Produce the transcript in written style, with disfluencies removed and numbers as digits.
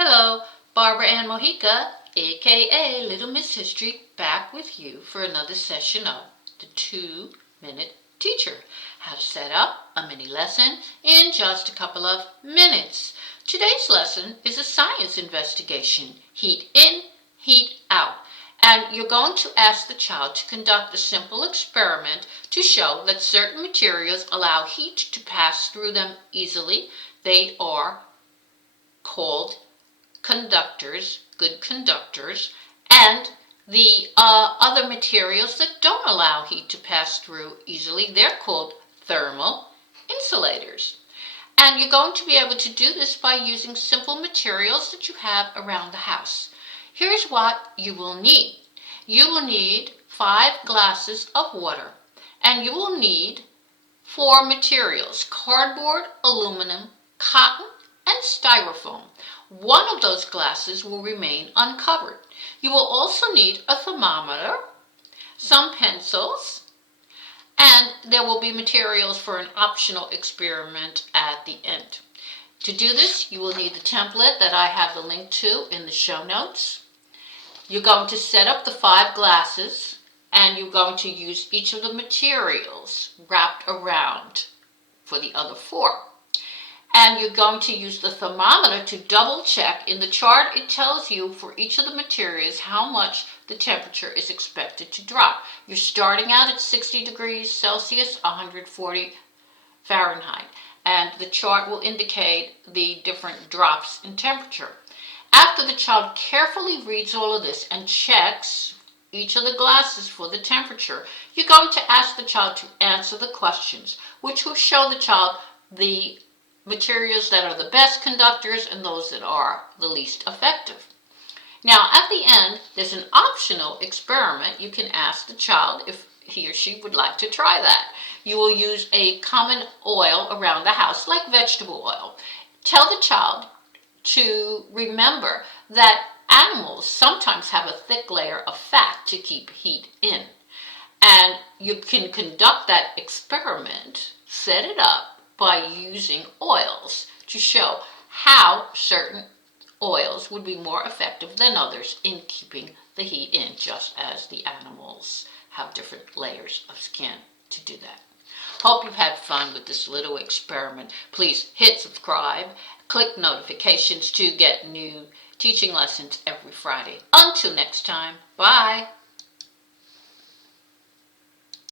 Hello, Barbara Ann Mojica, aka Little Miss History, back with you for another session of the 2-Minute Teacher. How to set up a mini lesson in just a couple of minutes. Today's lesson is a science investigation, heat in, heat out. And you're going to ask the child to conduct a simple experiment to show that certain materials allow heat to pass through them easily. They are called conductors, good conductors, and the other materials that don't allow heat to pass through easily, they're called thermal insulators. And you're going to be able to do this by using simple materials that you have around the house. Here's what you will need. You will need 5 glasses of water, and you will need 4 materials: cardboard, aluminum, cotton, and styrofoam. One of those glasses will remain uncovered. You will also need a thermometer, some pencils, and there will be materials for an optional experiment at the end. To do this, you will need the template that I have the link to in the show notes. You're going to set up the 5 glasses, and you're going to use each of the materials wrapped around for the other 4. And you're going to use the thermometer to double check. In the chart, it tells you for each of the materials how much the temperature is expected to drop. You're starting out at 60 degrees Celsius, 140 Fahrenheit. And the chart will indicate the different drops in temperature. After the child carefully reads all of this and checks each of the glasses for the temperature, you're going to ask the child to answer the questions, which will show the child the materials that are the best conductors and those that are the least effective. Now, at the end, there's an optional experiment. You can ask the child if he or she would like to try that. You will use a common oil around the house, like vegetable oil. Tell the child to remember that animals sometimes have a thick layer of fat to keep heat in. And you can conduct that experiment, set it up, by using oils to show how certain oils would be more effective than others in keeping the heat in, just as the animals have different layers of skin to do that. Hope you've had fun with this little experiment. Please hit subscribe, click notifications to get new teaching lessons every Friday. Until next time, bye.